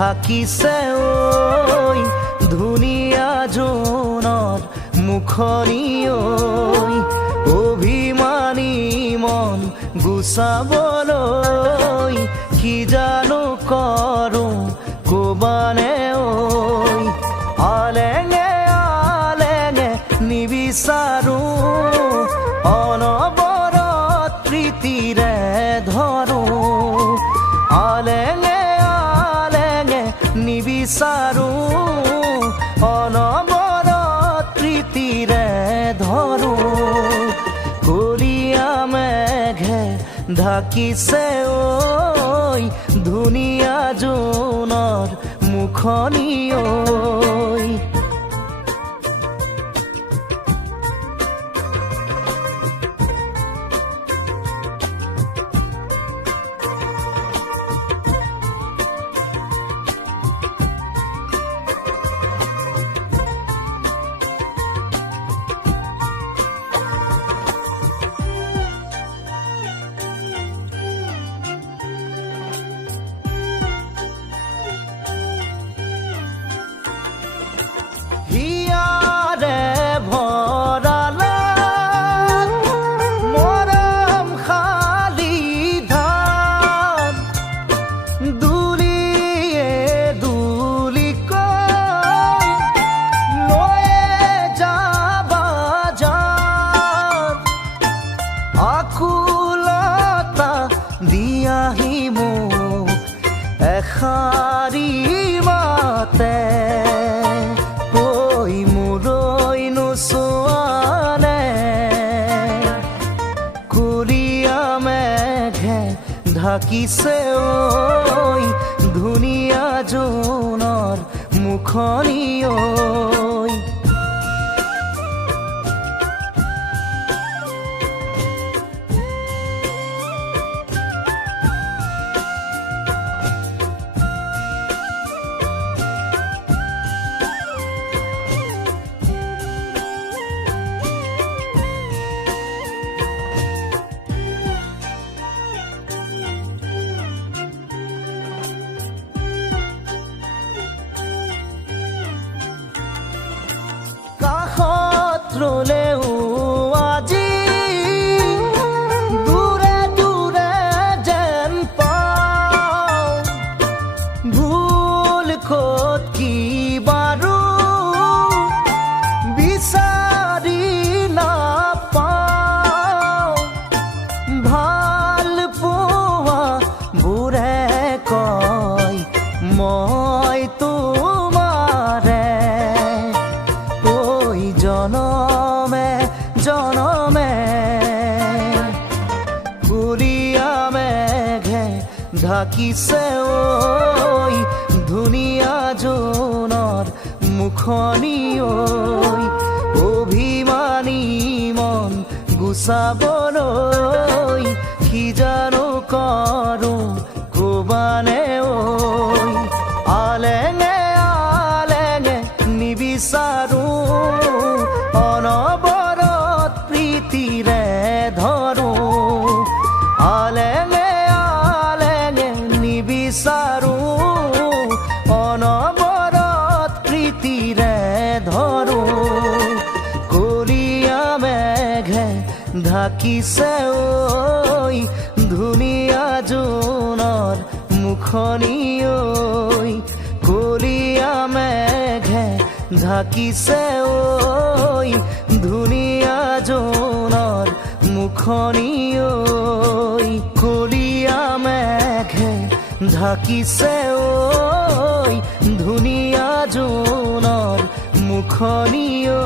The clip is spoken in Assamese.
ঢাকিছে ঐ ধুনীয়া জোনৰ মুখনি ঐ অভিমানী মন গুচাবলৈ কি জানো কৰোঁ ক'বানে ঐ আলেঙে আলেঙে নিবিচাৰোঁ অনবৰত প্ৰীতিৰে ধৰোঁ আলেঙে আলেঙে নিবিচাৰোঁ অনবৰত প্ৰীতিৰে ধৰোঁ কলীয়া মেঘে ঢাকিছে ঐ ধুনীয়া জোনৰ মুখনি ঐ আকুলতা দিয়াহি মোক এষাৰি মাতে ঐ মোলৈ নোচোৱানে কলীয়া মেঘে ঢাকিছে ঐ ধুনীয়া জোনৰ মুখনি ঐ ৰলেও আজি দূৰে দূৰে যেন পাওঁ ভুল ক'ত কি বাৰু বিচাৰি নাপাওঁ ভাল পোৱা বোৰে কয় মই তোমাৰে জনমে জনমে কলীয়া মেঘে ঢাকিছে ঐ ধুনীয়া জোনৰ মুখনি ঐ অভিমানী মন গুচাবলৈ কি জানো কৰোঁ ক'বানে ঐ আলেঙে আলেঙে নিবিচাৰোঁ অনবৰত প্ৰীতিৰে ধৰোঁ আলেঙে আলেঙে নিবিচাৰোঁ অনবৰত প্ৰীতিৰে ধৰোঁ কলীয়া মেঘে ঢাকিছে ঐ ধুনীয়া জোনৰ মুখনি ঐ কলীয়া মেঘে ঢাকিছে ঐ ধুনীয়া জোনৰ মুখনি ঐ কলীয়া মেঘে ঢাকিছে ঐ ধুনীয়া জোনৰ মুখনি ঐ